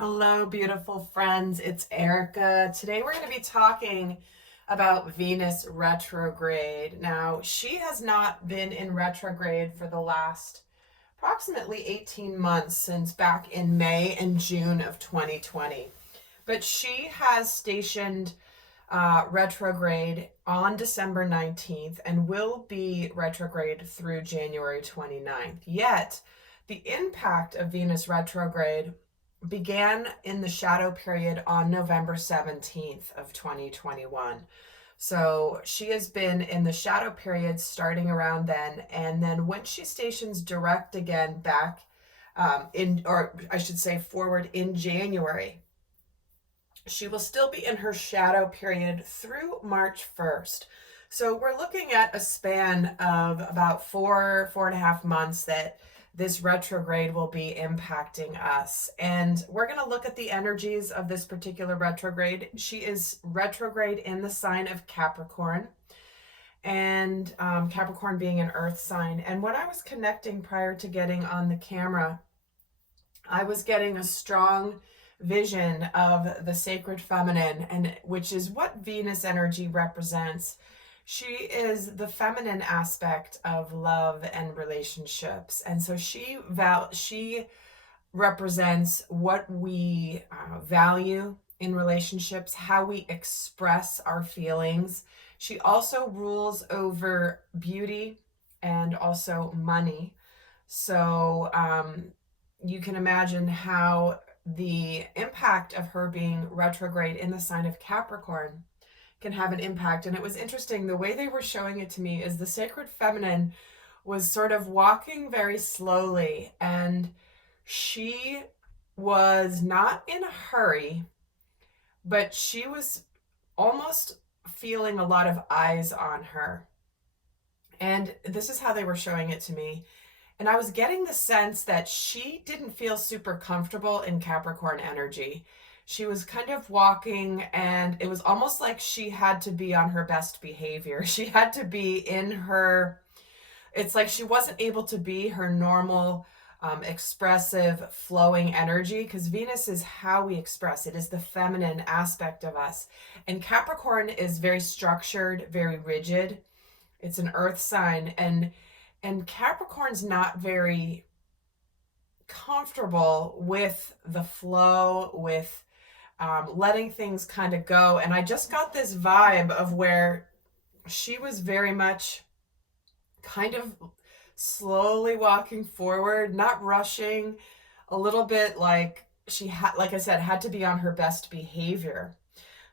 Hello, beautiful friends. It's Erica. Today we're going to be talking about Venus retrograde. Now, she has not been in retrograde for the last approximately 18 months, since back in May and June of 2020. But she has stationed retrograde on December 19th and will be retrograde through January 29th. Yet, the impact of Venus retrograde began in the shadow period on November 17th of 2021. So she has been in the shadow period starting around then, and then when she stations direct again back or I should say forward in January, she will still be in her shadow period through March 1st. So we're looking at a span of about 4.5 months that this retrograde will be impacting us. And we're going to look at the energies of this particular retrograde. She is retrograde in the sign of Capricorn, and Capricorn being an earth sign. And when I was connecting prior to getting on the camera, I was getting a strong vision of the sacred feminine, and which is what Venus energy represents. She is the feminine aspect of love and relationships, and so she represents what we value in relationships, how we express our feelings. She also rules over beauty and also money. So you can imagine how the impact of her being retrograde in the sign of Capricorn can have an impact. And it was interesting, the way they were showing it to me is the sacred feminine was sort of walking very slowly, and she was not in a hurry, but she was almost feeling a lot of eyes on her. And this is how they were showing it to me. And I was getting the sense that she didn't feel super comfortable in Capricorn energy. She was kind of walking, and it was almost like she had to be on her best behavior. She had to be in her, it's like she wasn't able to be her normal, expressive, flowing energy, because Venus is how we express. It is the feminine aspect of us. And Capricorn is very structured, very rigid. It's an earth sign, and Capricorn's not very comfortable with the flow, with letting things kind of go. And I just got this vibe of where she was very much kind of slowly walking forward, not rushing, a little bit like she had, like I said, had to be on her best behavior.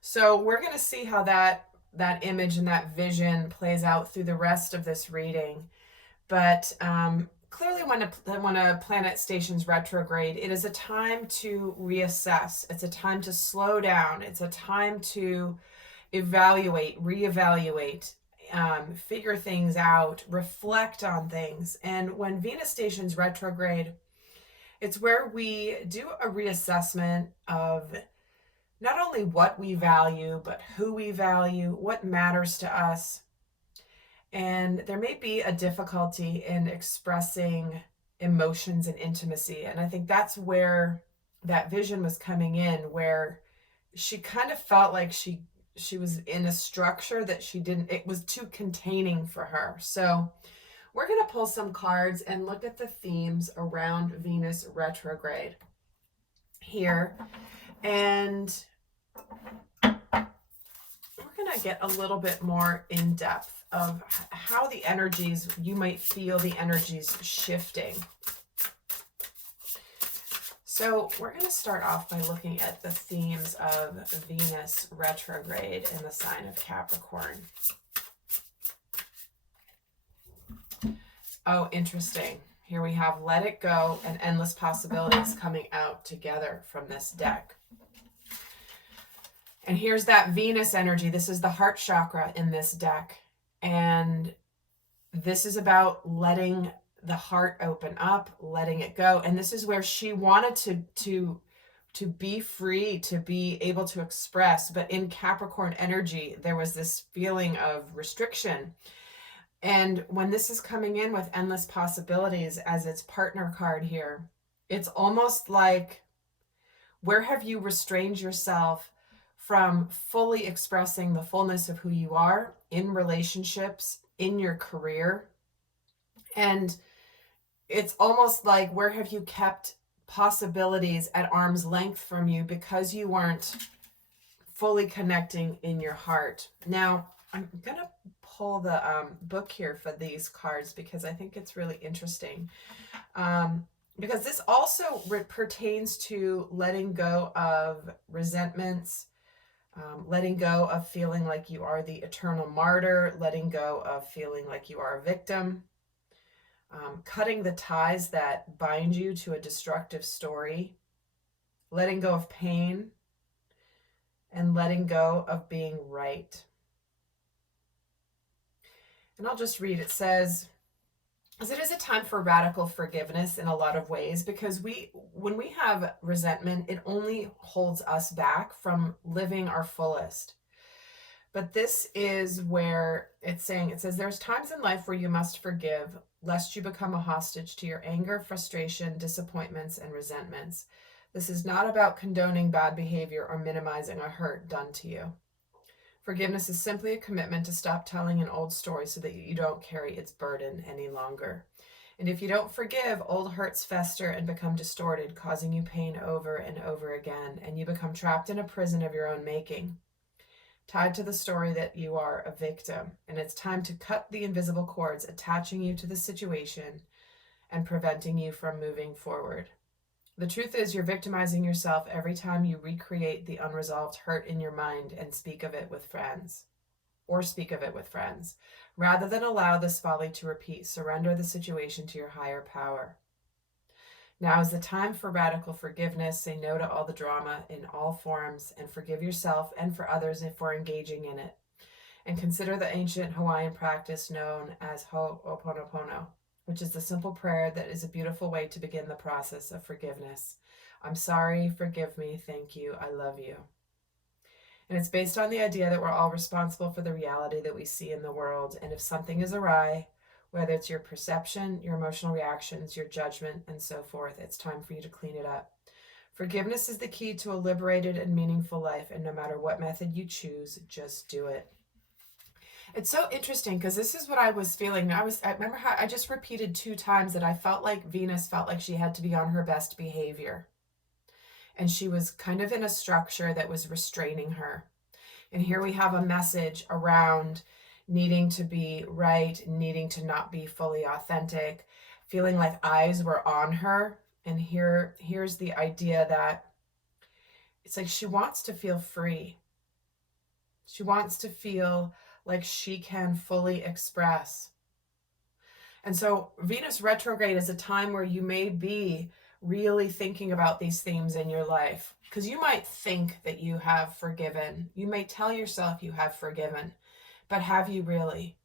So we're going to see how that image and that vision plays out through the rest of this reading. But clearly when a planet stations retrograde, it is a time to reassess. It's a time to slow down. It's a time to evaluate, reevaluate, figure things out, reflect on things. And when Venus stations retrograde, it's where we do a reassessment of not only what we value, but who we value, what matters to us. And there may be a difficulty in expressing emotions and intimacy. And I think that's where that vision was coming in, where she kind of felt like she was in a structure that she didn't, it was too containing for her. So we're going to pull some cards and look at the themes around Venus retrograde here. And we're going to get a little bit more in depth of how the energies, you might feel the energies shifting. So we're going to start off by looking at the themes of Venus retrograde in the sign of Capricorn. Oh, interesting. Here we have Let It Go and Endless Possibilities coming out together from this deck. And here's that Venus energy. This is the heart chakra in this deck. And this is about letting the heart open up, letting it go. And this is where she wanted to be free, to be able to express. But in Capricorn energy, there was this feeling of restriction. And when this is coming in with Endless Possibilities as its partner card here, it's almost like Where have you restrained yourself from fully expressing the fullness of who you are in relationships, in your career? And it's almost like, where have you kept possibilities at arm's length from you because you weren't fully connecting in your heart? Now, I'm going to pull the book here for these cards because I think it's really interesting. Because this also pertains to letting go of resentments, letting go of feeling like you are the eternal martyr, letting go of feeling like you are a victim, cutting the ties that bind you to a destructive story, letting go of pain, and letting go of being right. And I'll just read. It says, as it is a time for radical forgiveness in a lot of ways, because when we have resentment, it only holds us back from living our fullest. But this is where it's saying, it says, there's times in life where you must forgive, lest you become a hostage to your anger, frustration, disappointments, and resentments. This is not about condoning bad behavior or minimizing a hurt done to you. Forgiveness is simply a commitment to stop telling an old story so that you don't carry its burden any longer. And if you don't forgive, old hurts fester and become distorted, causing you pain over and over again, and you become trapped in a prison of your own making, tied to the story that you are a victim. And it's time to cut the invisible cords attaching you to the situation and preventing you from moving forward. The truth is, you're victimizing yourself every time you recreate the unresolved hurt in your mind and speak of it with friends. Rather than allow this folly to repeat, surrender the situation to your higher power. Now is the time for radical forgiveness. Say no to all the drama in all forms and forgive yourself and for others for engaging in it. And consider the ancient Hawaiian practice known as Ho'oponopono, which is the simple prayer that is a beautiful way to begin the process of forgiveness. I'm sorry, forgive me, thank you, I love you. And it's based on the idea that we're all responsible for the reality that we see in the world. And if something is awry, whether it's your perception, your emotional reactions, your judgment, and so forth, it's time for you to clean it up. Forgiveness is the key to a liberated and meaningful life, and no matter what method you choose, just do it. It's so interesting because this is what I was feeling. I remember how I just repeated 2 times that I felt like Venus felt like she had to be on her best behavior. And she was kind of in a structure that was restraining her. And here we have a message around needing to be right, needing to not be fully authentic, feeling like eyes were on her. And here's the idea that it's like she wants to feel free. She wants to feel like she can fully express. And so Venus retrograde is a time where you may be really thinking about these themes in your life, because you might think that you have forgiven. You may tell yourself you have forgiven, but have you really?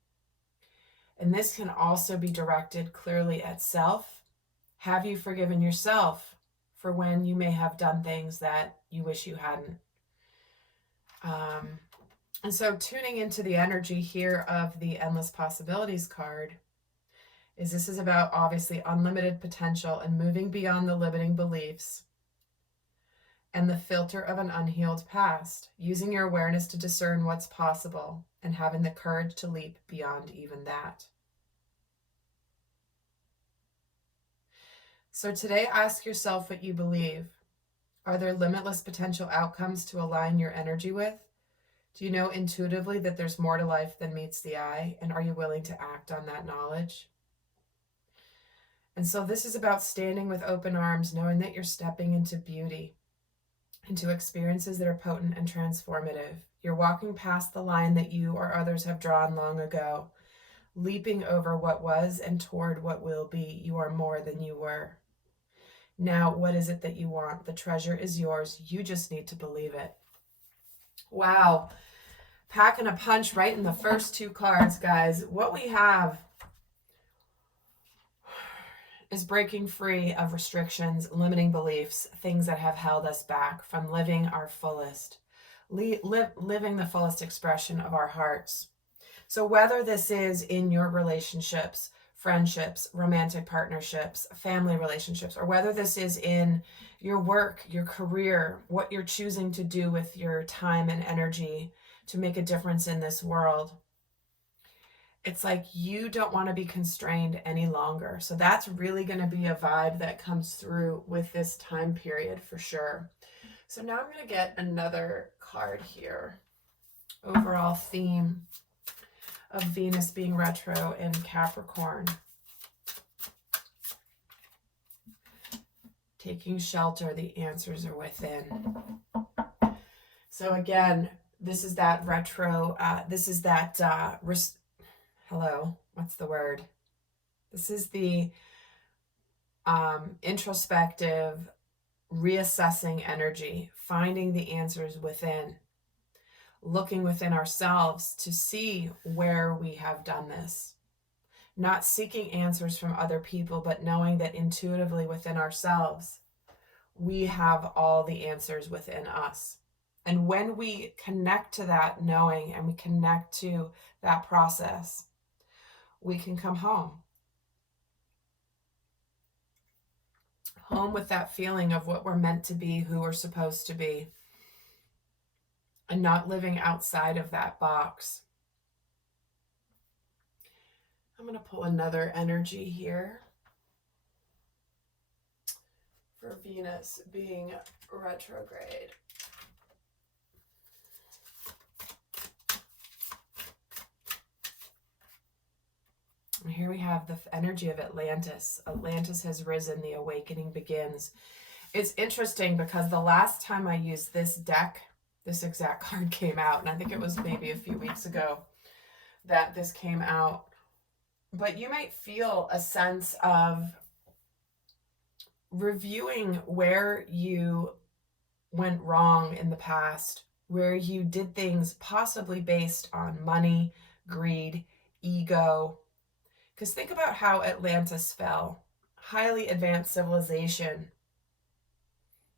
And this can also be directed clearly at self. Have you forgiven yourself for when you may have done things that you wish you hadn't? And so tuning into the energy here of the Endless Possibilities card this is about obviously unlimited potential and moving beyond the limiting beliefs and the filter of an unhealed past, using your awareness to discern what's possible and having the courage to leap beyond even that. So today, ask yourself what you believe. Are there limitless potential outcomes to align your energy with? Do you know intuitively that there's more to life than meets the eye? And are you willing to act on that knowledge? And so this is about standing with open arms, knowing that you're stepping into beauty, into experiences that are potent and transformative. You're walking past the line that you or others have drawn long ago, leaping over what was and toward what will be. You are more than you were. Now, what is it that you want? The treasure is yours. You just need to believe it. Wow. Packing a punch right in the first 2 cards, guys. What we have is breaking free of restrictions, limiting beliefs, things that have held us back from living our fullest, living the fullest expression of our hearts. So whether this is in your relationships, friendships, romantic partnerships, family relationships, or whether this is in your work, your career, what you're choosing to do with your time and energy to make a difference in this world. It's like you don't want to be constrained any longer. So that's really going to be a vibe that comes through with this time period for sure. So now I'm going to get another card here. Overall theme of Venus being retro in Capricorn. Taking shelter, the answers are within. So again, this is that retro, hello, what's the word? This is the introspective, reassessing energy, finding the answers within, looking within ourselves to see where we have done this. Not seeking answers from other people, but knowing that intuitively within ourselves, we have all the answers within us. And when we connect to that knowing and we connect to that process, we can come home. Home with that feeling of what we're meant to be, who we're supposed to be, and not living outside of that box. I'm going to pull another energy here for Venus being retrograde. And here we have the energy of Atlantis. Atlantis has risen, the awakening begins. It's interesting because the last time I used this deck, this exact card came out, and I think it was maybe a few weeks ago that this came out. But you might feel a sense of reviewing where you went wrong in the past, where you did things possibly based on money, greed, ego. Because think about how Atlantis fell. Highly advanced civilization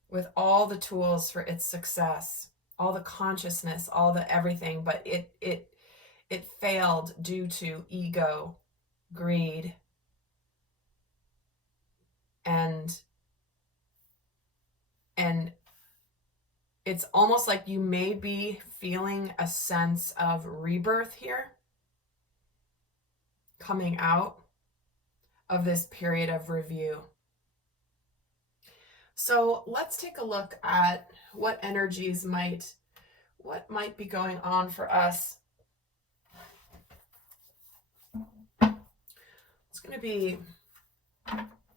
with all the tools for its success, all the consciousness, all the everything, but it failed due to ego, greed, and it's almost like you may be feeling a sense of rebirth here, coming out of this period of review. So let's take a look at what energies what might be going on for us. It's going to be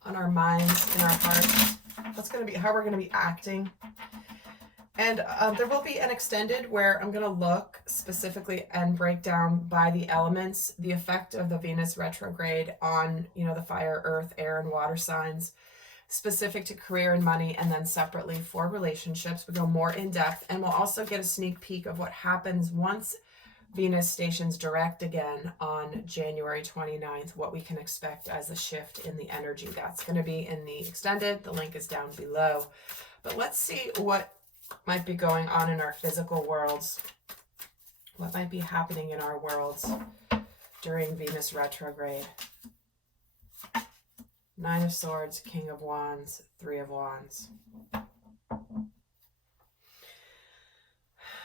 on our minds, in our hearts. That's going to be how we're going to be acting. And there will be an extended where I'm going to look specifically and break down by the elements, the effect of the Venus retrograde on, the fire, earth, air, and water signs, specific to career and money, and then separately for relationships. We go more in depth, and we'll also get a sneak peek of what happens once Venus stations direct again on January 29th, what we can expect as a shift in the energy. That's going to be in the extended. The link is down below. But let's see what might be going on in our physical worlds. What might be happening in our worlds during Venus retrograde. 9 of Swords, King of Wands, 3 of Wands.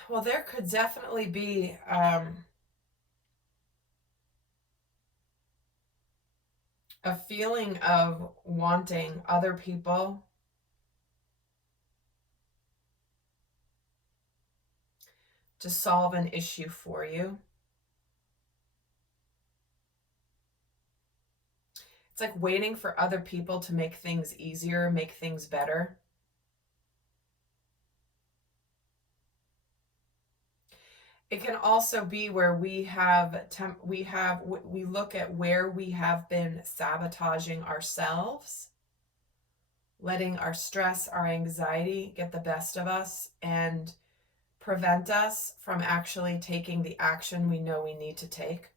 Well, there could definitely be a feeling of wanting other people to solve an issue for you. It's like waiting for other people to make things easier, make things better. It can also be where we look at where we have been sabotaging ourselves, letting our stress, our anxiety get the best of us and prevent us from actually taking the action we know we need to take.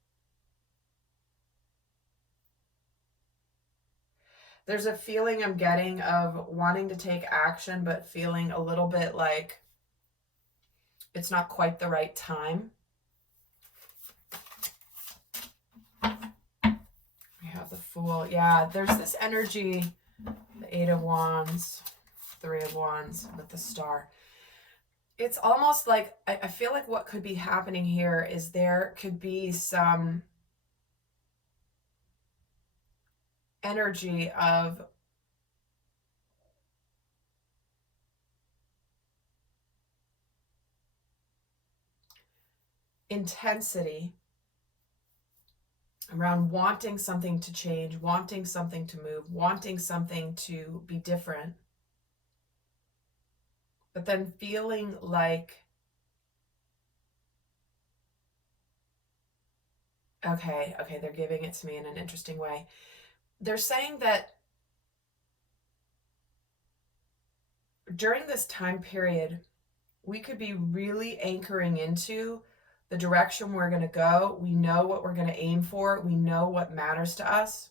There's a feeling I'm getting of wanting to take action, but feeling a little bit like it's not quite the right time. We have the Fool. Yeah, there's this energy, the Eight of Wands, Three of Wands with the Star. It's almost like, I feel like what could be happening here is there could be some energy of intensity around wanting something to change, wanting something to move, wanting something to be different, but then feeling like, okay, they're giving it to me in an interesting way. They're saying that during this time period, we could be really anchoring into the direction we're going to go. We know what we're going to aim for. We know what matters to us.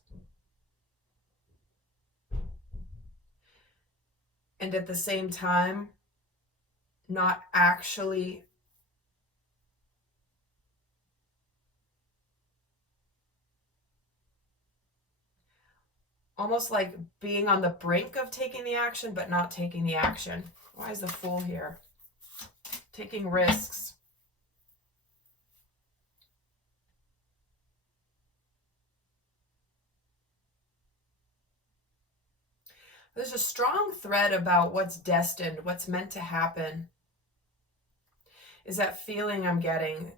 And at the same time, not actually almost like being on the brink of taking the action, but not taking the action. Why is the Fool here? Taking risks. There's a strong thread about what's destined, what's meant to happen. Is that feeling I'm getting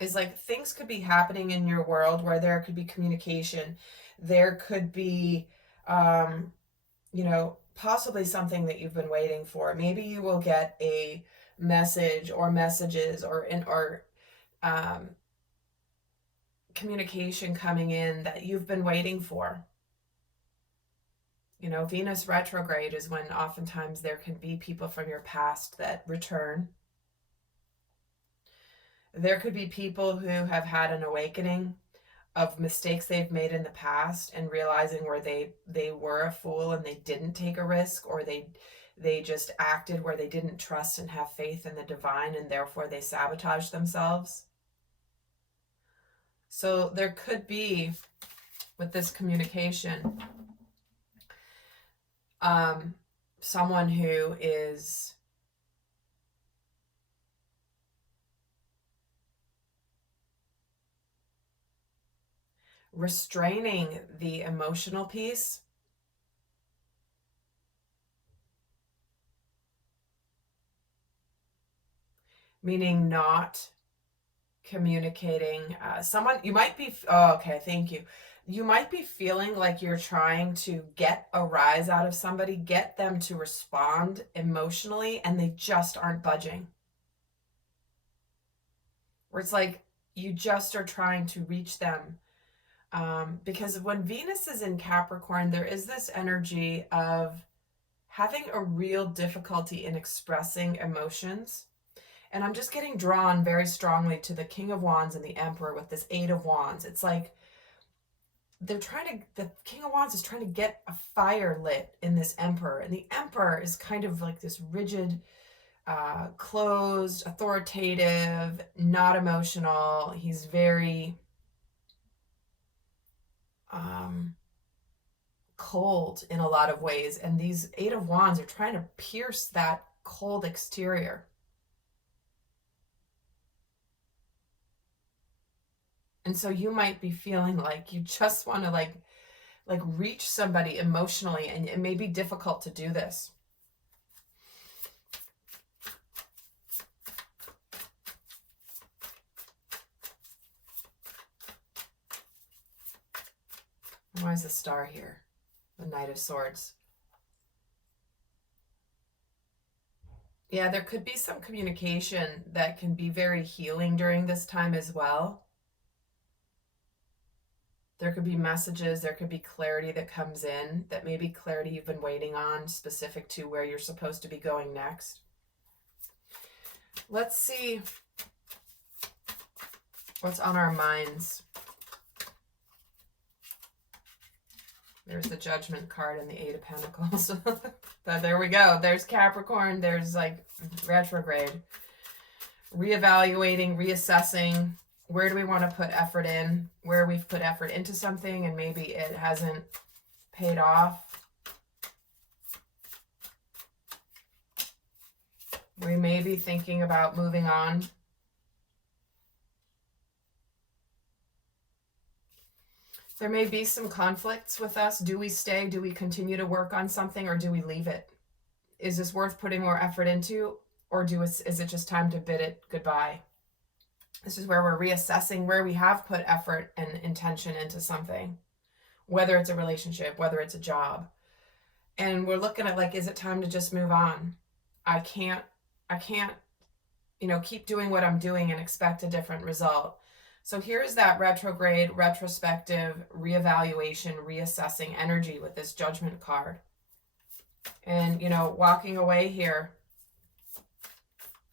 is like things could be happening in your world where there could be communication. There could be, you know, possibly something that you've been waiting for. Maybe you will get a message or messages or communication coming in that you've been waiting for. You know, Venus retrograde is when oftentimes there can be people from your past that return. There could be people who have had an awakening of mistakes they've made in the past and realizing where they were a fool and they didn't take a risk, or they just acted where they didn't trust and have faith in the divine, and therefore they sabotaged themselves. So there could be, with this communication, someone who is restraining the emotional piece, meaning not communicating. Someone, you might be, oh, okay, thank you. You might be feeling like you're trying to get a rise out of somebody, get them to respond emotionally, and they just aren't budging. Where it's like you just are trying to reach them. Because when Venus is in Capricorn, there is this energy of having a real difficulty in expressing emotions. And I'm just getting drawn very strongly to the King of Wands and the Emperor with this Eight of Wands. It's like the King of Wands is trying to get a fire lit in this Emperor. And the Emperor is kind of like this rigid, closed, authoritative, not emotional. He's very cold in a lot of ways. And these Eight of Wands are trying to pierce that cold exterior. And so you might be feeling like you just want to like reach somebody emotionally, and it may be difficult to do this. Why is the Star here? The Knight of Swords. Yeah, there could be some communication that can be very healing during this time as well. There could be messages, there could be clarity that comes in, that may be clarity you've been waiting on, specific to where you're supposed to be going next. Let's see what's on our minds. There's the Judgment card and the Eight of Pentacles. There we go. There's Capricorn. There's like retrograde. Reevaluating, reassessing. Where do we want to put effort in? Where we've put effort into something and maybe it hasn't paid off. We may be thinking about moving on. There may be some conflicts with us. Do we stay? Do we continue to work on something, or do we leave it? Is this worth putting more effort into, or is it just time to bid it goodbye? This is where we're reassessing where we have put effort and intention into something, whether it's a relationship, whether it's a job. And we're looking at, like, is it time to just move on? I can't, keep doing what I'm doing and expect a different result. So here's that retrograde, retrospective, reevaluation, reassessing energy with this Judgment card. And, walking away here.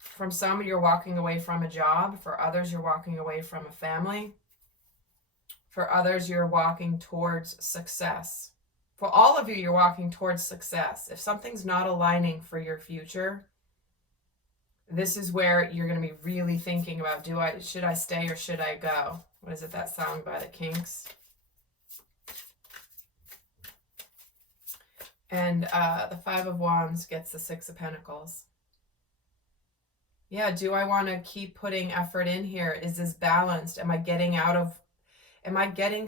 From some, you're walking away from a job. For others, you're walking away from a family. For others, you're walking towards success. For all of you, you're walking towards success. If something's not aligning for your future, this is where you're going to be really thinking about, should I stay or should I go? What is it, that song by the Kinks? And the Five of Wands gets the Six of Pentacles. Yeah, do I want to keep putting effort in here? Is this balanced? Am I getting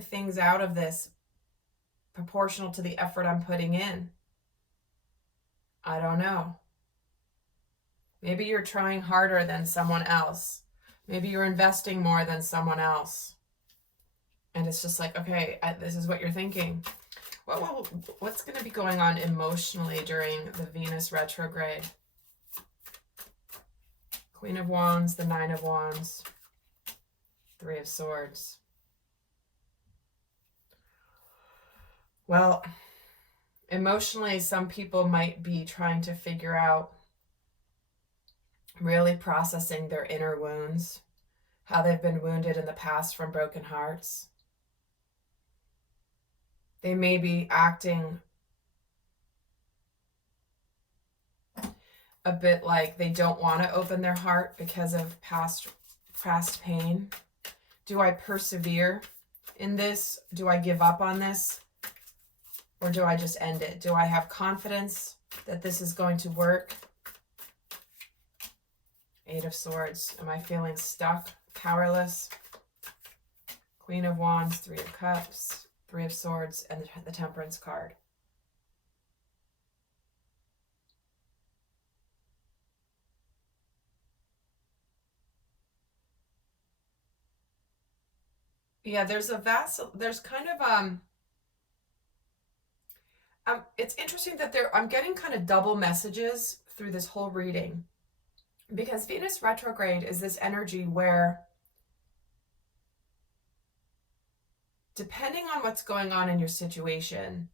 things out of this proportional to the effort I'm putting in? I don't know. Maybe you're trying harder than someone else. Maybe you're investing more than someone else. And it's just like, okay, this is what you're thinking. What's going to be going on emotionally during the Venus retrograde? Queen of Wands, the Nine of Wands, Three of Swords. Well, emotionally, some people might be trying to figure out, really processing their inner wounds, how they've been wounded in the past from broken hearts. They may be acting a bit like they don't want to open their heart because of past pain. Do I persevere in this? Do I give up on this? Or do I just end it? Do I have confidence that this is going to work? Eight of Swords. Am I feeling stuck, powerless? Queen of Wands, Three of Cups, Three of Swords, and the Temperance card. Yeah, there's kind of it's interesting that I'm getting kind of double messages through this whole reading, because Venus retrograde is this energy where, depending on what's going on in your situation,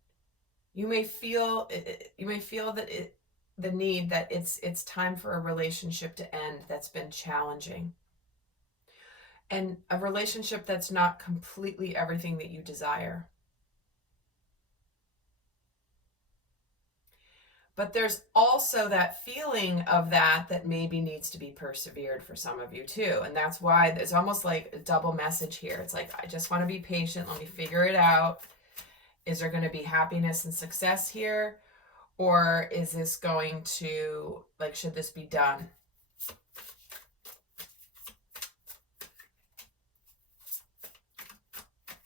you may feel that the need that it's time for a relationship to end that's been challenging. And a relationship that's not completely everything that you desire. But there's also that feeling of that maybe needs to be persevered for some of you too. And that's why it's almost like a double message here. It's like, I just want to be patient. Let me figure it out. Is there going to be happiness and success here? Or is this going to, should this be done?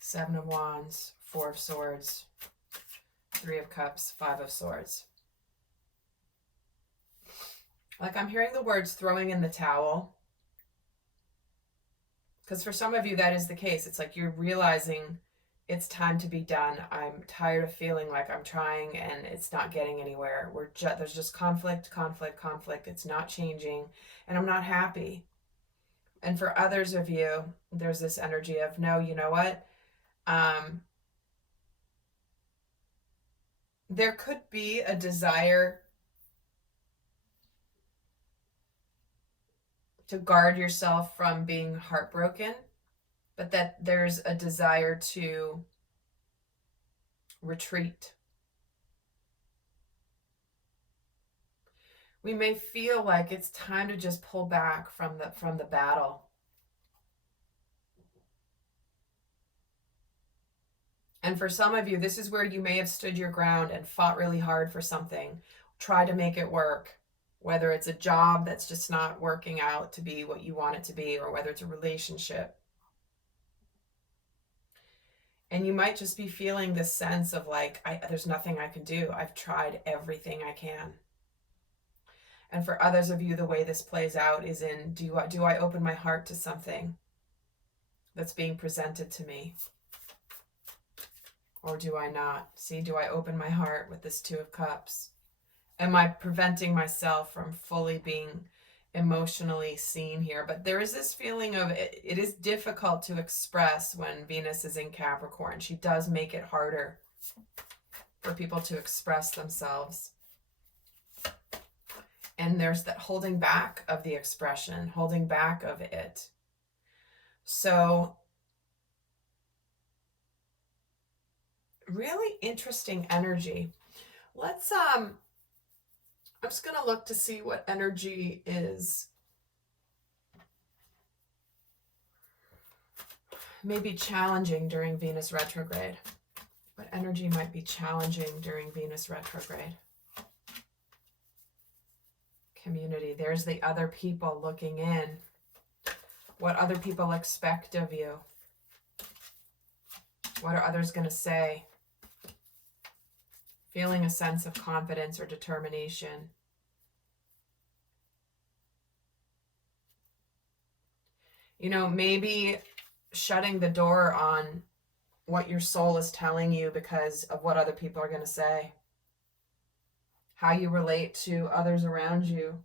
Seven of Wands, Four of Swords, Three of Cups, Five of Swords. I'm hearing the words throwing in the towel. Because for some of you, that is the case. It's like you're realizing it's time to be done. I'm tired of feeling like I'm trying and it's not getting anywhere. There's just conflict. It's not changing and I'm not happy. And for others of you, there's this energy of, no, you know what? There could be a desire to guard yourself from being heartbroken, but that there's a desire to retreat. We may feel like it's time to just pull back from the battle. And for some of you, this is where you may have stood your ground and fought really hard for something, try to make it work, whether it's a job that's just not working out to be what you want it to be, or whether it's a relationship. And you might just be feeling this sense of like, there's nothing I can do. I've tried everything I can. And for others of you, the way this plays out is in, do I open my heart to something that's being presented to me? Or do I not? See, do I open my heart with this Two of Cups? Am I preventing myself from fully being emotionally seen here? But there is this feeling of it is difficult to express when Venus is in Capricorn. She does make it harder for people to express themselves. And there's that holding back of the expression, holding back of it. So really interesting energy. Let's I'm just going to look to see what energy is maybe challenging during Venus retrograde. What energy might be challenging during Venus retrograde? Community. There's the other people looking in. What other people expect of you? What are others going to say? Feeling a sense of confidence or determination. You know, maybe shutting the door on what your soul is telling you because of what other people are going to say. How you relate to others around you.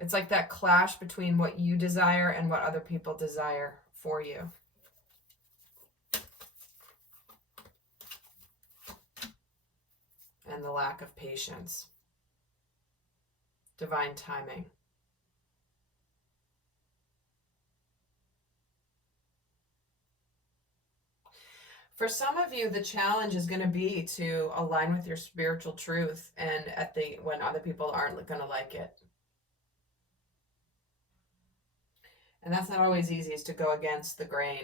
It's like that clash between what you desire and what other people desire for you. And the lack of patience. Divine timing. For some of you, the challenge is going to be to align with your spiritual truth and when other people aren't going to like it. And that's not always easy, is to go against the grain.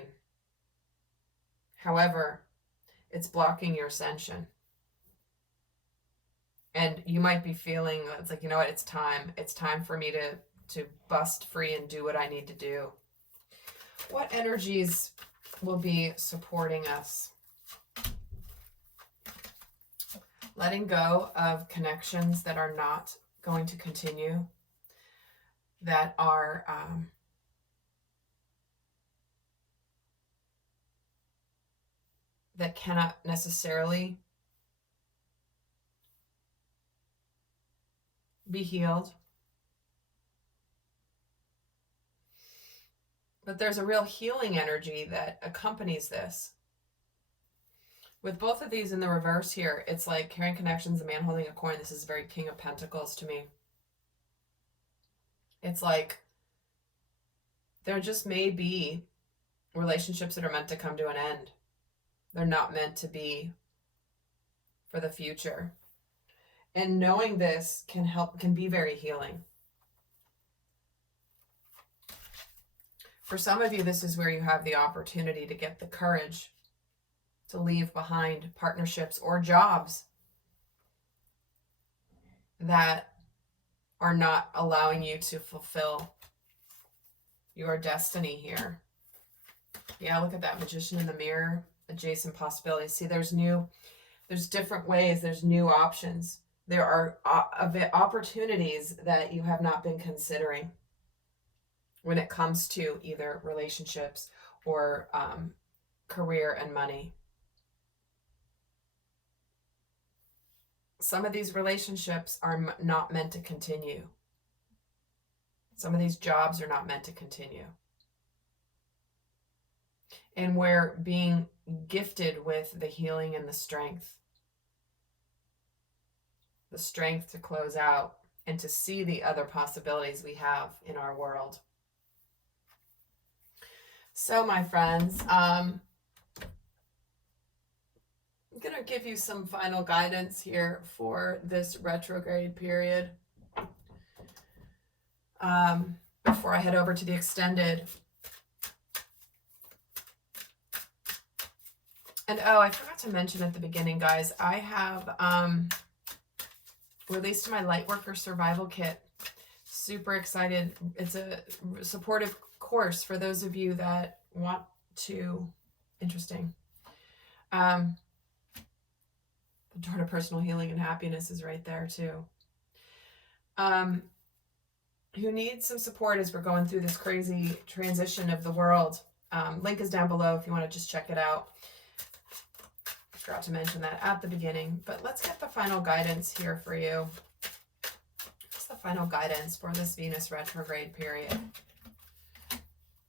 However, it's blocking your ascension. And you might be feeling, it's like, you know what, it's time. It's time for me to bust free and do what I need to do. What energies will be supporting us? Letting go of connections that are not going to continue, that are that cannot necessarily be healed. But there's a real healing energy that accompanies this. With both of these in the reverse here, it's like carrying connections, a man holding a coin. This is very King of Pentacles to me. It's like there just may be relationships that are meant to come to an end. They're not meant to be for the future. And knowing this can be very healing. For some of you, this is where you have the opportunity to get the courage to leave behind partnerships or jobs that are not allowing you to fulfill your destiny here. Yeah, look at that Magician in the mirror, adjacent possibilities. See, there's different ways, there's new options. There are opportunities that you have not been considering when it comes to either relationships or career and money. Some of these relationships are not meant to continue. Some of these jobs are not meant to continue. And we're being gifted with the healing and the strength. The strength to close out and to see the other possibilities we have in our world. So, my friends, I'm going to give you some final guidance here for this retrograde period. Before I head over to the extended. And oh, I forgot to mention at the beginning, guys, I have released my Lightworker survival kit. Super excited. It's a supportive course for those of you that want to. Interesting. The door to personal healing and happiness is right there too. Who needs some support as we're going through this crazy transition of the world. Link is down below if you want to just check it out. I forgot to mention that at the beginning, but let's get the final guidance here for you. What's the final guidance for this Venus retrograde period?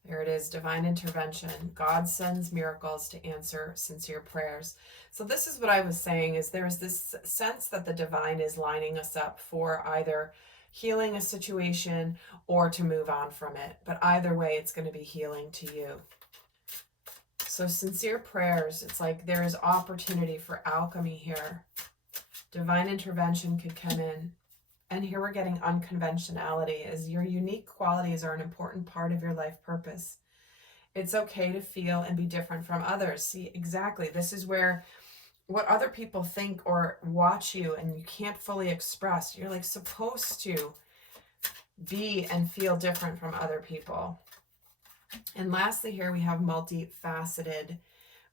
There it is, divine intervention. God sends miracles to answer sincere prayers. So this is what I was saying, is there's this sense that the divine is lining us up for either healing a situation or to move on from it. But either way, it's going to be healing to you. So sincere prayers, it's like there is opportunity for alchemy here. Divine intervention could come in. And here we're getting unconventionality, as your unique qualities are an important part of your life purpose. It's okay to feel and be different from others. See, exactly. This is where what other people think or watch you and you can't fully express. You're like supposed to be and feel different from other people. And lastly, here we have multifaceted,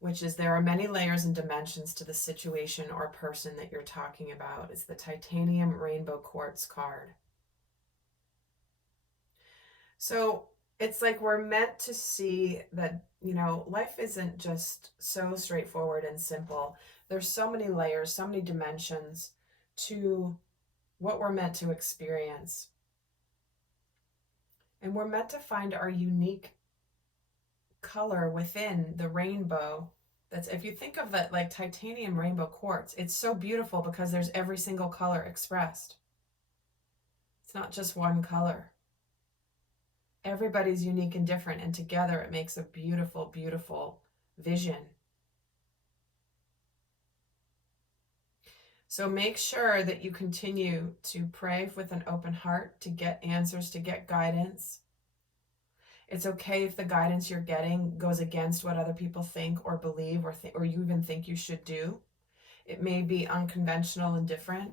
which is there are many layers and dimensions to the situation or person that you're talking about. It's the titanium rainbow quartz card. So it's like we're meant to see that, you know, life isn't just so straightforward and simple. There's so many layers, so many dimensions to what we're meant to experience. And we're meant to find our unique color within the rainbow. That's, if you think of that like titanium rainbow quartz, it's so beautiful because there's every single color expressed. It's not just one color. Everybody's unique and different, and together it makes a beautiful, beautiful vision. So make sure that you continue to pray with an open heart to get answers, to get guidance. It's okay if the guidance you're getting goes against what other people think or believe or you even think you should do. It may be unconventional and different,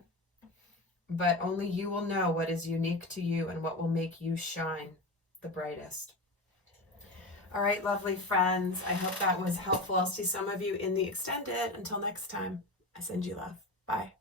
but only you will know what is unique to you and what will make you shine the brightest. All right, lovely friends. I hope that was helpful. I'll see some of you in the extended. Until next time, I send you love. Bye.